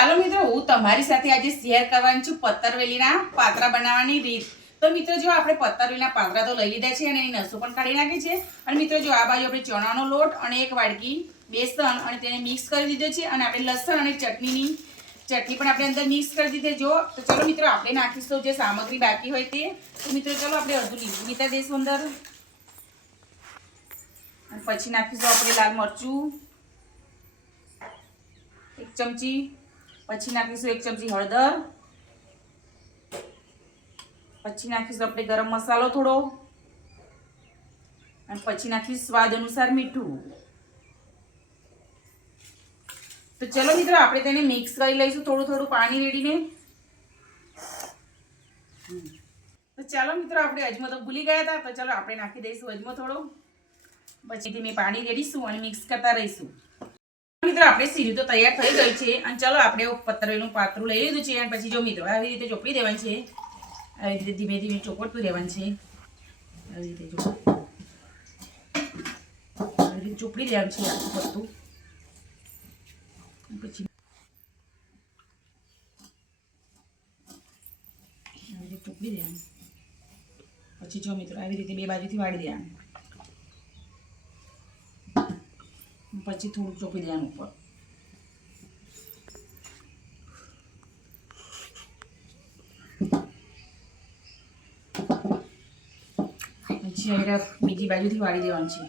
ચાલો મિત્રો, હું તમારી સાથે આજે શેર કરવાની છું પત્તરવેલીના પાત્રા બનાવવાની રીત. તો મિત્રો જો આપણે પત્તરવેલીના પાત્રા તો લઈ લીધા છે અને એની નસો પણ કાઢી નાખી છે. અને મિત્રો જો આ બાજુ આપણે ચણાનો લોટ અને એક વાડકી બેસન અને તેને મિક્સ કરી દીધો છે. અને આપણે લસણ અને ચટણી પણ આપણે અંદર મિક્સ કરી દીધી. જો તો ચલો મિત્રો, આપણે નાખીશું જે સામગ્રી બાકી હોય તે. તો મિત્રો ચલો આપણે અડધું લીંબુ નીતા દઈશું અંદર. અને પછી નાખીશું આપણે લાલ મરચું 1 ચમચી. પછી નાખીશું 1 ચમચી હળદર. પછી નાખીશું આપણે ગરમ મસાલો થોડો. અને પછી નાખીશું સ્વાદ અનુસાર મીઠું. તો ચલો મિત્રો, આપણે તેને મિક્સ કરી લઈશું થોડું પાણી રેડીને. તો ચાલો મિત્રો, આપણે અજમો તો ભૂલી ગયા હતા. તો ચલો આપણે નાખી દઈશું અજમો થોડો. પછી ધીમે પાણી રેડીશું અને મિક્સ કરતા રહીશું. મિત્રો આપણે સીરી તો તૈયાર થઈ ગઈ છે. અને ચલો આપણે પત્તરવેલીનું પાત્રું લઈ લીધું છે. અને પછી જો મિત્રો આવી રીતે ચોપડી દેવાનું છે. આવી રીતે ધીમે ધીમે ચોપડતું રહેવાનું છે. આવી રીતે જો આવી રીતે ચોપડી દેવાનું છે આખું પત્તું. પછી આવી રીતે ચોપડી દેવાનું. પછી જો મિત્રો આવી રીતે બે બાજુથી વાળી દેવાનું. પછી થોડુંક ચોપી દેવાનું ઉપર. પછી બીજી બાજુથી વાળી દેવાનું છે.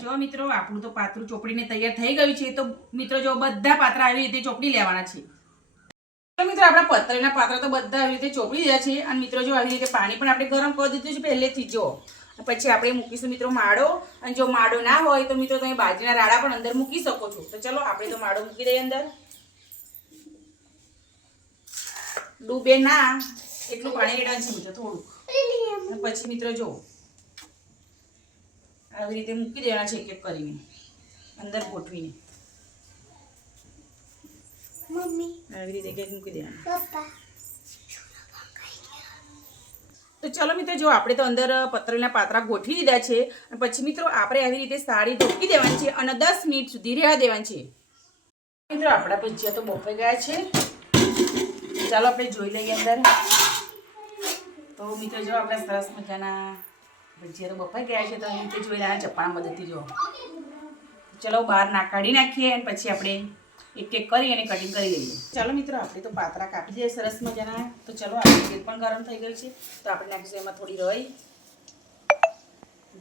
જો મિત્રો, આપણું તો પાત્રું ચોપડીને તૈયાર થઈ ગયું છે. તો મિત્રો જો બધા પાત્રા આવી રીતે ચોપડી લેવાના છે. તો મિત્રો આપણા પત્તરવેલીના પાત્રા તો બધા આવી રીતે ચોપડી દીધા છે. અને મિત્રો જો આવી રીતે પાણી પણ આપણે ગરમ કરી દીધું છે પહેલેથી. જો પછી આપણે મૂકીશું મિત્રો માડો. અને જો માડો ના હોય તો મિત્રો તમે બાજરીના રાડા પણ અંદર મૂકી શકો છો. તો ચલો આપણે તો માડો મૂકી દઈએ અંદર. ડૂબે ના એટલું પાણી રેડવાનું છે મિત્રો થોડુંક. પછી મિત્રો જો આવી રીતે મૂકી દેવાના છે એક એક કરીને અંદર ગોઠવીને. આવી રીતે એક મૂકી દેવાના. તો ચલો મિત્રો, જો આપણે તો અંદર પત્તરવેલીના પાત્રા ગોઠવી દીધા છે. અને પછી મિત્રો આપણે આવી રીતે સારી ઢોકી દેવાની છે અને 10 મિનિટ સુધી રહેવા દેવાની છે. મિત્રો આપણા ભજીયા તો બફાઈ ગયા છે. ચાલો આપણે જોઈ લઈએ અંદર. તો મિત્રો જો આપણા સરસ મજાના ભજીયા તો બફાઈ ગયા છે. તો આવી રીતે જોઈ લેવાના ચપ્પાના મદદથી. જો ચલો બહાર કાઢી નાખીએ અને પછી આપણે એક એક કરી અને કટિંગ કરી લઈએ. ચાલો મિત્રો, આપણે તો પાત્રા કાપી દઈએ સરસ મજાના. તો ચલો આપણે તેલ પણ ગરમ થઈ ગયું છે. તો આપણે નાખીશું એમાં થોડી રઈ.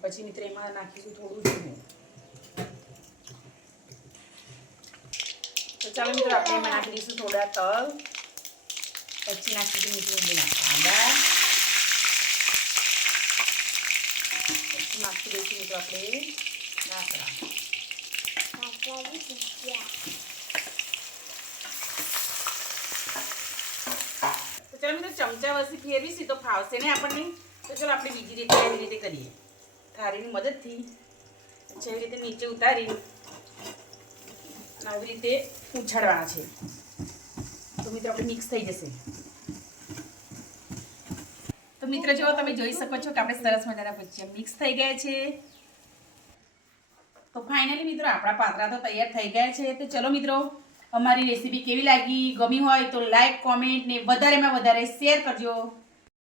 પછી મિત્રો એમાં નાખીશું થોડું જીરું. તો ચાલો મિત્રો, આપણે એમાં નાખી દઈશું થોડા તલ. પછી નાખીશું મિત્રો લીલા કાંદા. પછી નાખી દઈશું મિત્રો આપણે નાખડા. તો ચાલો મિત્રો, ચમચા વરથી ફેરવીશું તો ફાવશે ને આપણને. તો ચાલો આપણે બીજી રીતે આવી રીતે કરીએ. થાળીની મદદથી પછી આવી રીતે નીચે ઉતારી આવી રીતે ઉછાળવાના છે. તો મિત્રો આપણે મિક્સ થઈ જશે. તો મિત્રો જો તમે જોઈ શકો છો કે આપણે સરસ મજાના ભજીયા મિક્સ થઈ ગયા છે. તો ફાઇનલી મિત્રો આપણા પાત્રા તો તૈયાર થઈ ગયા છે. તો ચલો મિત્રો, અમારી રેસીપી કેવી લાગી, ગમી હોય તો લાઈક, કોમેન્ટ ને વધારેમાં વધારે શેર કરજો.